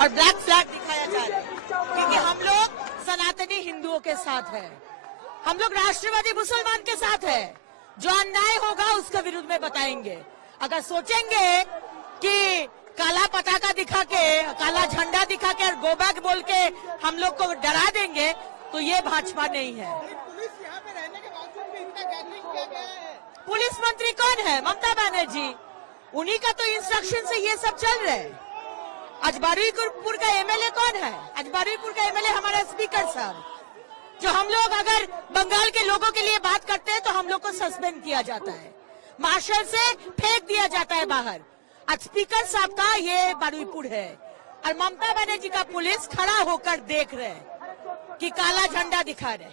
और black flag दिखाया जा रहा है क्योंकि हम लोग सनातनी हिंदुओं के साथ है, हम लोग राष्ट्रवादी मुसलमान के साथ है। जो अन्याय होगा उसके विरुद्ध में बताएंगे। अगर सोचेंगे कि काला पताका दिखा के, काला झंडा दिखा के और गो बैक बोल के हम लोग को डरा देंगे तो ये भाजपा नहीं है। पुलिस यहाँ पे रहने के बावजूद भी इतना गैदरिंग किया गया है। पुलिस मंत्री कौन है? ममता बनर्जी। उन्हीं का तो इंस्ट्रक्शन से ये सब चल रहा है। आज बारुईपुर का एमएलए कौन है? आज बारुईपुर का एमएलए हमारा स्पीकर साहब। जो हम लोग अगर बंगाल के लोगों के लिए बात करते हैं तो हम लोग को सस्पेंड किया जाता है, मार्शल से फेंक दिया जाता है बाहर। आज स्पीकर साहब का ये बारुईपुर है और ममता बनर्जी का पुलिस खड़ा होकर देख रहे हैं कि काला झंडा दिखा रहे।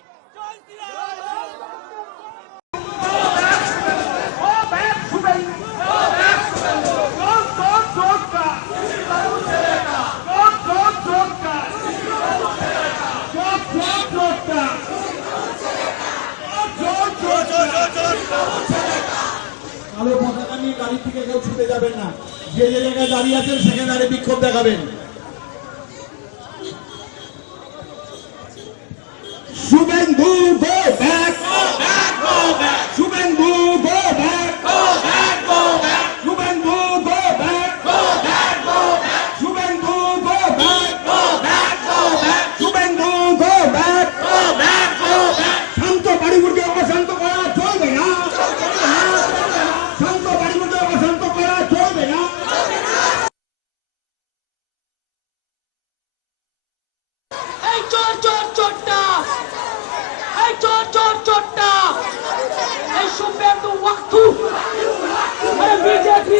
কালো পতাকা নিয়ে গাড়ি থেকে কেউ ছুটে যাবেন না। যে যে জায়গায় দাঁড়িয়ে আছেন সেখানে দাঁড়িয়ে বিক্ষোভ দেখাবেন। Suvendu go back, Suvendu go back, Suvendu go back, Suvendu go back, Suvendu go back. শান্ত বাড়িগুলোকে অশান্ত করা চলবে না, শান্ত বাড়িগুলোকে অশান্ত করা চলবে না। এই চোর চোর চোরটা, এই চোর চোর চোরটা, এই শুভেন্দু ওয়াক্তু, আরে বিজেপি